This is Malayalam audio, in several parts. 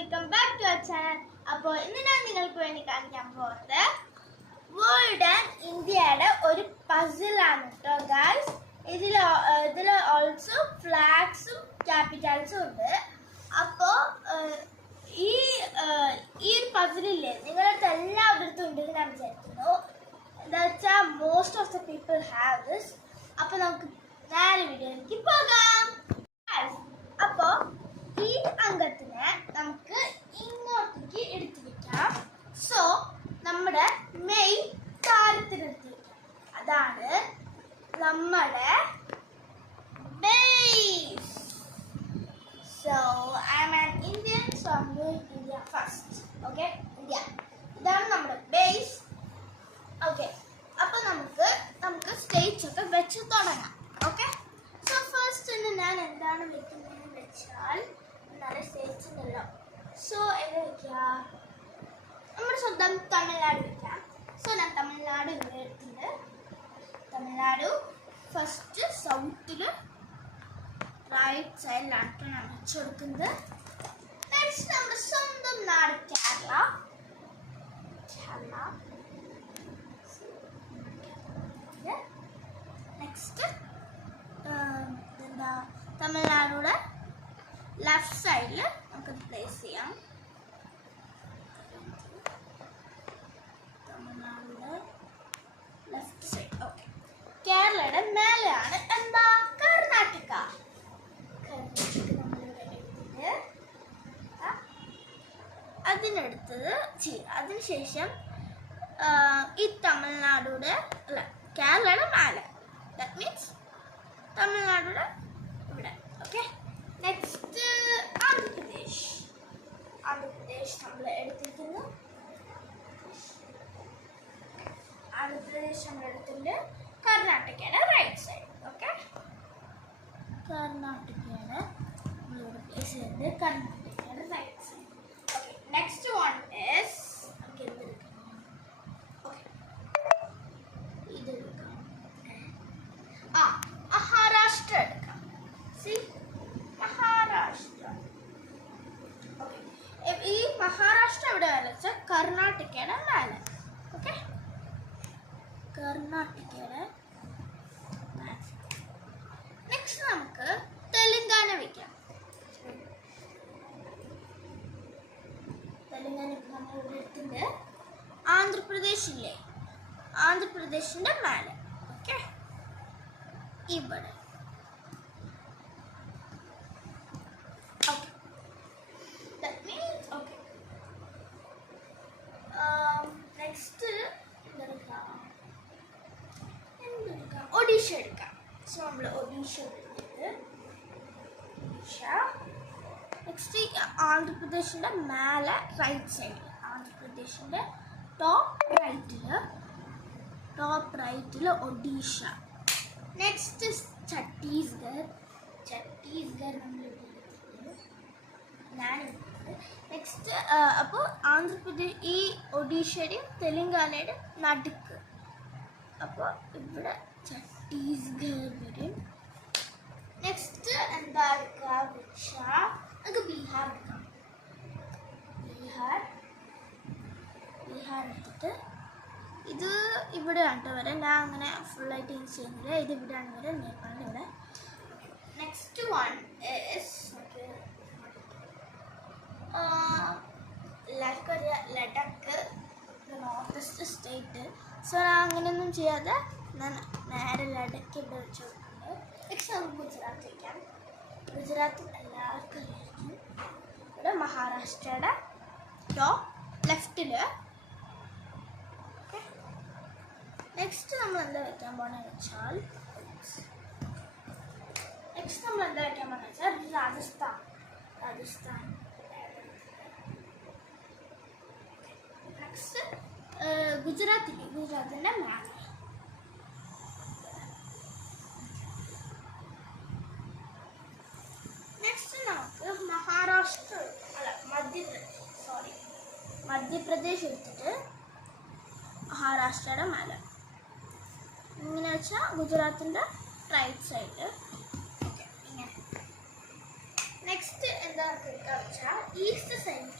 Welcome back to our channel. അപ്പോൾ ഇന്ന് ഞാൻ നിങ്ങൾക്ക് വേണ്ടി കാണിക്കാൻ പോകുന്നത് വേൾഡ് ആൻഡ് ഇന്ത്യയുടെ ഒരു പസിലാണ് കേട്ടോ ഗൈസ്. ഇതിൽ ഓൾസോ ഫ്ലാഗ്സും ക്യാപിറ്റൽസും ഉണ്ട്. അപ്പോൾ ഈ ഒരു പസിലില്ലേ നിങ്ങളടുത്ത് എല്ലാവരുടെ ഉണ്ടെന്ന് ഞാൻ വിചാരിക്കുന്നു. എന്താ വെച്ചാൽ most of the people have this. അപ്പോൾ നമുക്ക് നേരെ വീഡിയോയിലേക്ക് പോകാം. അപ്പോൾ ഈ അംഗത്തിനെ നമുക്ക് ഇങ്ങോട്ടേക്ക് എടുത്തു വെക്കാം. സോ നമ്മുടെ മെയിൻ താരത്തിനെടുത്ത് വെക്കാം. അതാണ് നമ്മുടെ base. So I am an Indian, so I am doing India first. Okay, India ഇതാണ് നമ്മുടെ ബേസ്. ഓക്കെ, അപ്പോൾ നമുക്ക് സ്റ്റേജ് ഒക്കെ വെച്ച് തുടങ്ങാം. ഓക്കെ, സോ ഫസ്റ്റ് ഞാൻ എന്താണ് വെക്കുന്നതെന്ന് വെച്ചാൽ നല്ല സ്റ്റേജ് ഉണ്ടല്ലോ. സോ ഇത് വയ്ക്കുക, നമ്മുടെ സ്വന്തം തമിഴ്നാട് വയ്ക്കാം. സോ ഞാൻ തമിഴ്നാട് ഇവിടെ എടുത്തിട്ടുണ്ട്. തമിഴ്നാട് ഫസ്റ്റ് സൗത്തിൽ റൈറ്റ് സൈഡിലാണ് ഞാൻ വെച്ച് കൊടുക്കുന്നത്. നെക്സ്റ്റ് നമ്മുടെ സ്വന്തം നാട് കേരള. നെക്സ്റ്റ് എന്താ തമിഴ്നാടുടെ ലെഫ്റ്റ് സൈഡിൽ നമുക്ക് പ്ലേസ് ചെയ്യാം. തമിഴ്നാടുടെ ലെഫ്റ്റ് സൈഡ്. ഓക്കെ, കേരളയുടെ മേലെയാണ് എന്താ കർണാടക. നമ്മളിവിടെ എടുത്തിട്ട് അതിനെടുത്തത് അതിനുശേഷം ഈ തമിഴ്നാടുടെ അല്ല കേരളയുടെ മേലെ, ദാറ്റ് മീൻസ് തമിഴ്നാടുടെ ഇവിടെ. Okay, next Andhra Pradesh. ആന്ധ്രാപ്രദേശ് നമ്മൾ എടുത്തിരിക്കുന്നു. ആന്ധ്രാപ്രദേശ് നമ്മൾ എടുത്തിട്ടുണ്ട്. കർണാടകയുടെ റൈറ്റ് സൈഡ്. ഓക്കെ, കർണാടകയുടെ നമ്മളിവിടെ പ്ലേസ് ചെയ്തിട്ടുണ്ട്. കർണാടകയുടെ right side. Okay, next one is നമുക്ക് എന്തെടുക്കാം. ഓക്കെ, ഇതെടുക്കാം. മഹാരാഷ്ട്ര എടുക്കാം. സി, മഹാരാഷ്ട്ര. ഓക്കെ, ഈ മഹാരാഷ്ട്ര എവിടെ വരച്ചാൽ കർണാടകയുടെ മേലെ. ഓക്കെ, കർണാടകയുടെ മേലെ. നെക്സ്റ്റ് നമുക്ക് തെലുങ്കാന വയ്ക്കാം. തെലുങ്കാന നമ്മൾ ഇവിടെ എടുത്തിട്ടുണ്ട്. ആന്ധ്രാപ്രദേശ് ഇല്ലേ, ആന്ധ്രാപ്രദേശിന്റെ മേലെ. ഓക്കെ, ഇവിടെ. നെക്സ്റ്റ് ഒഡീഷ എടുക്കാം. സോ നമ്മൾ ഒഡീഷ എടുത്തിട്ട് നെക്സ്റ്റ് ആന്ധ്രാപ്രദേശിൻ്റെ മേലെ റൈറ്റ് സൈഡിൽ, ആന്ധ്രാപ്രദേശിൻ്റെ ടോപ്പ് റൈറ്റിൽ ഒഡീഷ. നെക്സ്റ്റ് ഛത്തീസ്ഗഡ്. നമ്മൾ നെക്സ്റ്റ് അപ്പോൾ ആന്ധ്രാപ്രദേശ് ഈ ഒഡീഷയുടെയും തെലുങ്കാനയുടെയും നടുക്ക്. അപ്പോൾ ഇവിടെ ഛത്തീസ്ഗഡ് വരും. നെക്സ്റ്റ് എന്താ എടുക്കുക വെച്ചാൽ നമുക്ക് ബീഹാർ എടുക്കാം. ബീഹാർ എടുത്തിട്ട് ഇത് ഇവിടെയാണ് കേട്ടോ വരെ. ഞാൻ അങ്ങനെ ഫുള്ളായിട്ട് യൂസ് ചെയ്യുന്നില്ല. ഇത് ഇവിടെയാണ് വരെ, നേപ്പാളിൻ്റെ ഇവിടെ. നെക്സ്റ്റ് വൺ ഈസ് എല്ലാവർക്കും അറിയാം Ladakh, north east state. So ഞാൻ അങ്ങനെയൊന്നും ചെയ്യാതെ ഞാൻ നേരെ ലഡാക്ക് ഇവിടെ വെച്ച് കൊടുക്കുന്നത്. നെക്സ്റ്റ് നമുക്ക് ഗുജറാത്ത് വയ്ക്കാം. ഗുജറാത്ത് എല്ലാവർക്കും അറിയാം. ഇവിടെ മഹാരാഷ്ട്രയുടെ ടോപ്പ് ലെഫ്റ്റിൽ. ഓക്കെ, നെക്സ്റ്റ് നമ്മൾ എന്താ വയ്ക്കാൻ പോകണമെന്ന് വെച്ചാൽ രാജസ്ഥാൻ. നെക്സ്റ്റ് ഗുജറാത്തിൻ്റെ മേലെ. നെക്സ്റ്റ് നമുക്ക് മധ്യപ്രദേശ് എടുത്തിട്ട് മഹാരാഷ്ട്രയുടെ മേലെ ഇങ്ങനെ വെച്ചാൽ ഗുജറാത്തിൻ്റെ റൈറ്റ് സൈഡ്. ഓക്കെ, ഇങ്ങനെ. നെക്സ്റ്റ് എന്താ വെച്ചാൽ ഈസ്റ്റ് സൈഡ്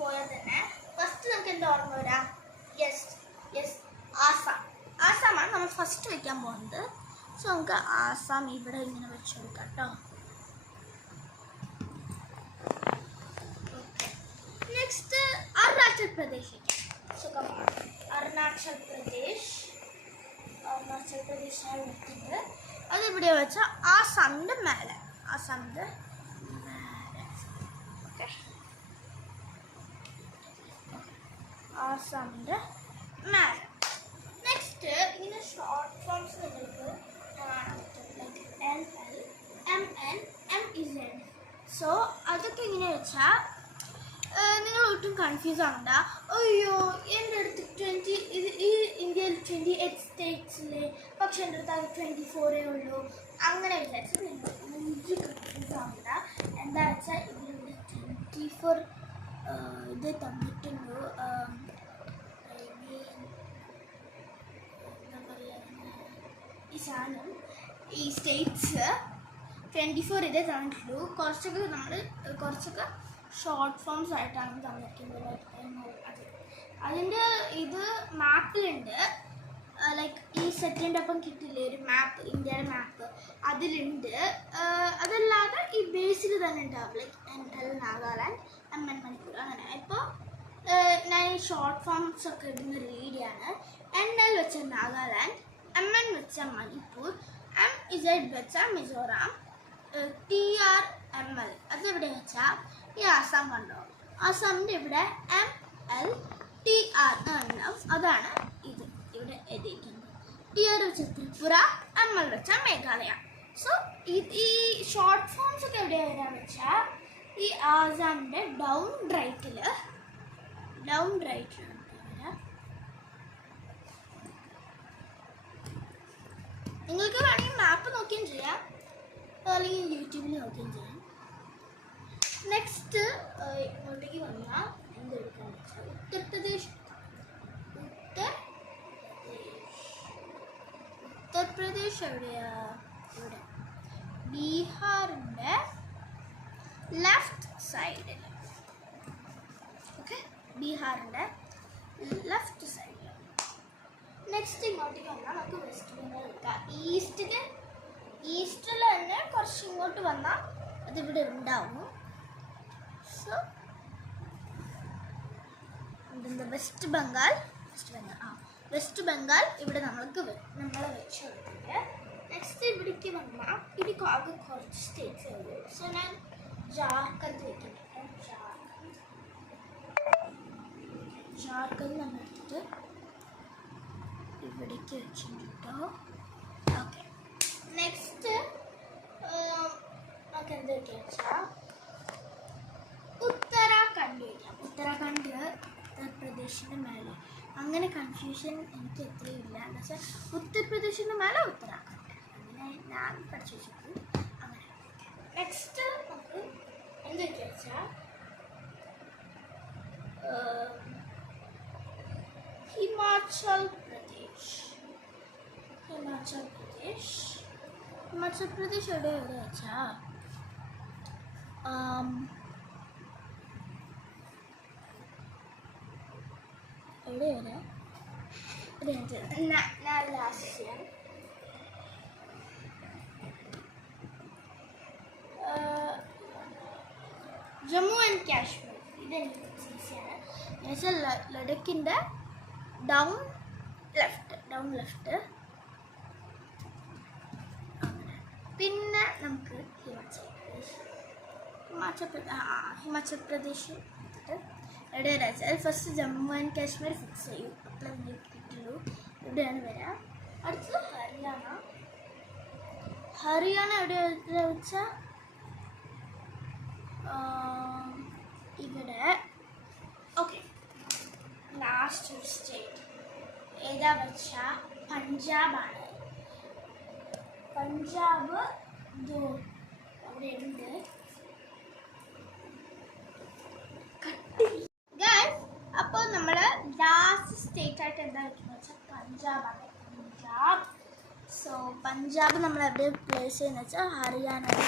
പോയാൽ തന്നെ ഫസ്റ്റ് നമുക്ക് എന്താ ഓർമ്മ വരാം? യെസ് ആസാം. ആസാമാണ് നമ്മൾ ഫസ്റ്റ് വയ്ക്കാൻ പോകുന്നത്. സോ നമുക്ക് ആസാം ഇവിടെ ഇങ്ങനെ വെച്ച് കൊടുക്കാം കേട്ടോ. നെക്സ്റ്റ് അരുണാചൽ പ്രദേശ്. സുഖമാണ്. അരുണാചൽ പ്രദേശാണ് എടുത്തിട്ട് അതിവിടെ വെച്ചാൽ ആസാമിൻ്റെ മേലെ. ഓക്കെ, ആസാമിൻ്റെ മേലെ. നെക്സ്റ്റ് ഇങ്ങനെ ഷോർട്ട് ഫോംസ് നിങ്ങൾക്ക് like NL, MN, MZ. So അതൊക്കെ ഇങ്ങനെ വെച്ചാൽ നിങ്ങൾ ഒട്ടും കൺഫ്യൂസ് ആവണ്ട. അയ്യോ എൻ്റെ അടുത്ത് ഈ ഇന്ത്യയിൽ 28 സ്റ്റേറ്റ്സിലെ, പക്ഷെ എൻ്റെ അടുത്ത് അത് 24 ഉള്ളൂ അങ്ങനെ വിചാരിച്ചാൽ നിങ്ങൾ ഒരു കൺഫ്യൂസ് ആവണ്ട. എന്താ വെച്ചാൽ ഇതിലൂടെ 24 ഇത് തന്നിട്ടുണ്ട്. എന്താ പറയുക, ഈ സാധനം ഈ സ്റ്റേറ്റ്സ് 24 ഇതേ തന്നിട്ടുള്ളൂ. കുറച്ചൊക്കെ ഷോർട്ട് ഫോംസ് ആയിട്ടാണ് തന്നിരിക്കുന്നത്. അതിൻ്റെ ഇത് മാപ്പിലുണ്ട്. ലൈക്ക് ഈ സെറ്റിൻ്റെ ഒപ്പം കിട്ടില്ലേ ഒരു മാപ്പ്, ഇന്ത്യയുടെ മാപ്പ്, അതിലുണ്ട്. അതല്ലാതെ ഈ ബേസിൽ തന്നെ ഉണ്ടാവും. Like NL Nagaland, MN Manipur, അങ്ങനെ. ഇപ്പോൾ ഞാൻ ഈ ഷോർട്ട് ഫോംസ് ഒക്കെ ഇടുന്ന റീഡ് ചെയ്യാണ്. NL വെച്ച നാഗാലാൻഡ്, MN വെച്ച മണിപ്പൂർ, MZ വെച്ച മിസോറാം, TRML അതെവിടെ വെച്ചാൽ ഈ ആസാം കണ്ടോ. ആസാമിൻ്റെ ഇവിടെ MLTR അതാണ് ഇത് ഇവിടെ എഴുതിയിരിക്കുന്നത്. TR വെച്ച ത്രിപുര, ML വെച്ച മേഘാലയ. സോ ഈ ഷോർട്ട് ഫോംസ് ഒക്കെ എവിടെയാണ് വരാന്ന് വെച്ചാൽ ഈ ആസാമിൻ്റെ ഡൗൺ റൈറ്റിലാണ് നിങ്ങൾക്ക് വേണമെങ്കിൽ മാപ്പ് നോക്കുകയും ചെയ്യാം, അല്ലെങ്കിൽ യൂട്യൂബിൽ നോക്കുകയും ചെയ്യാം. നെക്സ്റ്റ് ഇങ്ങോട്ടേക്ക് വന്നാൽ എന്തെടുക്കാന്ന് വെച്ചാൽ ഉത്തർപ്രദേശ് എവിടെയാ? ഇവിടെ ബീഹാറിൻ്റെ ലെഫ്റ്റ് സൈഡിൽ. ഓക്കെ, ബീഹാറിൻ്റെ ലെഫ്റ്റ് സൈഡിൽ. നെക്സ്റ്റ് ഇങ്ങോട്ടേക്ക് വന്നാൽ നമുക്ക് വെസ്റ്റ് ബംഗാൾ എടുക്കാം. ഈസ്റ്റിൽ തന്നെ കുറച്ച് ഇങ്ങോട്ട് വന്നാൽ അതിവിടെ ഉണ്ടാവും. സോ വെസ്റ്റ് ബംഗാൾ ഇവിടെ നമ്മളെ വെച്ച് കൊടുത്തിട്ട് നെക്സ്റ്റ് ഇവിടേക്ക് വന്നാൽ ഇതിക്ക് ആകെ കുറച്ച് സ്റ്റേറ്റ്സ് ഉള്ളൂ. സോ ഞാൻ ജാർഖണ്ഡ് വെക്കുന്നുണ്ട്. ജാർഖണ്ഡ് നമ്മൾ എടുത്തിട്ട് ഇവിടേക്ക് വെച്ചിട്ടോ. ഓക്കെ, നെക്സ്റ്റ് നമുക്ക് എന്തൊക്കെയാ വെച്ചാൽ ഉത്തരാഖണ്ഡ് വയ്ക്കാം. ഉത്തരാഖണ്ഡ് ഉത്തർപ്രദേശിൻ്റെ മേലെ. അങ്ങനെ കൺഫ്യൂഷൻ എനിക്ക് എത്രയും ഇല്ല. എന്ന് വെച്ചാൽ ഉത്തർപ്രദേശിൻ്റെ മേലെ ഉത്തരാഖണ്ഡ്, അങ്ങനെ ഞാൻ പഠിച്ചു വെച്ചിട്ട് അങ്ങനെ. നെക്സ്റ്റ് നമുക്ക് എന്തൊക്കെയാ വെച്ചാൽ ഹിമാചൽ പ്രദേശ് എവിടെ വെച്ചാൽ എവിടെ വരെ ജമ്മു ആൻഡ് കാശ്മീർ. ഇതെനിക്ക് ഈസിയാണ്. എന്നുവെച്ചാൽ ലഡാക്കിൻ്റെ ഡൗൺ ലെഫ്റ്റ്. പിന്നെ നമുക്ക് ഹിമാചൽ പ്രദേശ് എവിടെ വെച്ചാൽ first Jammu and Kashmir fix ചെയ്യും. അപ്പോൾ കിട്ടുള്ളൂ. ഇവിടെയാണ് വരാം. അടുത്തത് ഹരിയാന എവിടെ വെച്ചാൽ ഇവിടെ. ഓക്കെ, ലാസ്റ്റ് ഒരു സ്റ്റേറ്റ് ഏതാ വെച്ചാൽ പഞ്ചാബാണ്. പഞ്ചാബ് അവിടെ ഉണ്ട്. അപ്പോൾ നമ്മൾ ലാസ്റ്റ് സ്റ്റേറ്റ് ആയിട്ട് എന്താ വെക്കുന്നത് വെച്ചാൽ പഞ്ചാബാണ്. സോ പഞ്ചാബ് നമ്മൾ എവിടെ പ്ലേസ് ചെയ്യുന്നത് വെച്ചാൽ ഹരിയാനയുടെ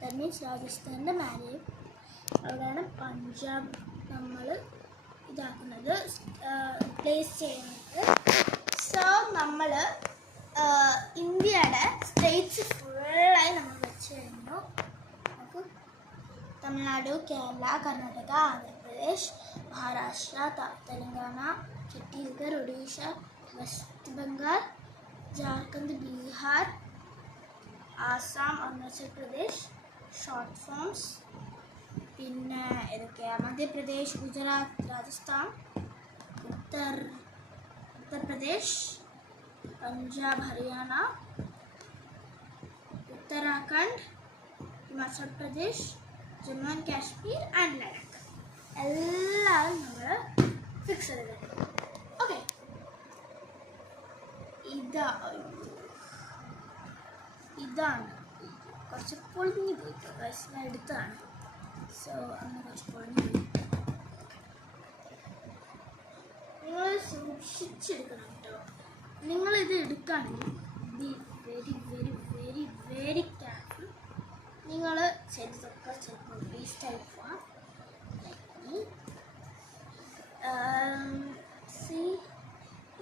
ദാറ്റ് മീൻസ് രാജസ്ഥാൻ്റെ മേലെയും അവിടെയാണ് പഞ്ചാബ് നമ്മൾ ഇതാക്കുന്നത് പ്ലേസ് ചെയ്യുന്നത്. സോ നമ്മൾ ഇന്ത്യയുടെ സ്റ്റേറ്റ്സ് ഫുള്ളായി നമ്മൾ വെച്ച് കഴിഞ്ഞു. നമുക്ക് Tamil Nadu, Kerala, Karnataka, Andhra Pradesh, Maharashtra, Telangana, Chhattisgarh, Odisha, west Bengal, Jharkhand, Bihar, Assam, Arunachal Pradesh, short forms. പിന്നെ ഏതൊക്കെയാണ്? Madhya Pradesh, Gujarat, Rajasthan, Uttar Pradesh, Punjab, Haryana, Uttarakhand, Himachal Pradesh, Jammu and Kashmir and Ladakh. എല്ലാം നമ്മൾ ഫിക്സ് ചെയ്തിട്ടുണ്ട്. ഓക്കെ, ഇതാണ് കുറച്ച് പൊളിഞ്ഞു പോയിട്ടോ ഗൈസ്, ഞാൻ എടുത്തതാണ്. സോ അങ്ങനെ കുറച്ച് പൊളിഞ്ഞു പോയി. നിങ്ങൾ സൂക്ഷിച്ചെടുക്കണം കേട്ടോ. നിങ്ങളിത് എടുക്കുകയാണെങ്കിൽ very very very very careful. നിങ്ങൾ ചെയ്തതൊക്കെ ചിലപ്പോൾ വേസ്റ്റായി പോവാം.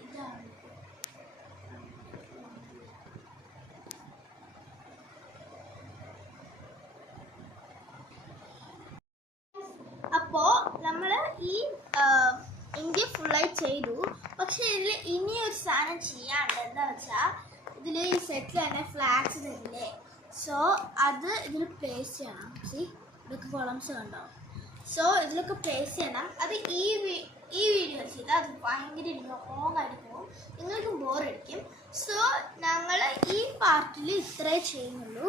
ഇതാണ് അപ്പോൾ നമ്മൾ ഈ ഇന്ത്യ ഫുള്ളായി ചെയ്തു. പക്ഷെ ഇതിൽ ഇനിയൊരു സാധനം ചെയ്യാണ്ട്. എന്താ വെച്ചാൽ ഇതിൽ ഈ സെറ്റിൽ തന്നെ ഫ്ലാഗ്സ് തരില്ലേ? സോ അത് ഇതിൽ പ്ലേസ് ചെയ്യണം. ഇതൊക്കെ കോളംസ് കണ്ടോ? സോ ഇതിലൊക്കെ പ്ലേസ് ചെയ്യണം. അത് ഈ വീഡിയോ ചെയ്താൽ അത് ഭയങ്കര ലോങ് ആയിട്ട് പോകും, നിങ്ങൾക്കും ബോറടിക്കും. സോ ഞങ്ങൾ ഈ പാർട്ടിൽ ഇത്രേ ചെയ്യുന്നുള്ളൂ.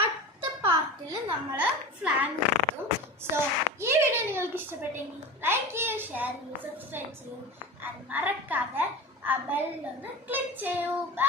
അടുത്ത പാർട്ടിൽ നമ്മൾ ഫ്ലാഗ് കൊടുത്തു. സോ ഈ വീഡിയോ നിങ്ങൾക്ക് ഇഷ്ടപ്പെട്ടെങ്കിൽ ലൈക്ക് ചെയ്യൂ, ഷെയർ ചെയ്യൂ, സബ്സ്ക്രൈബ് ചെയ്യൂ, മറക്കാതെ ആ ബെല്ലൊന്ന് ക്ലിക്ക് ചെയ്യൂ. ബൈ.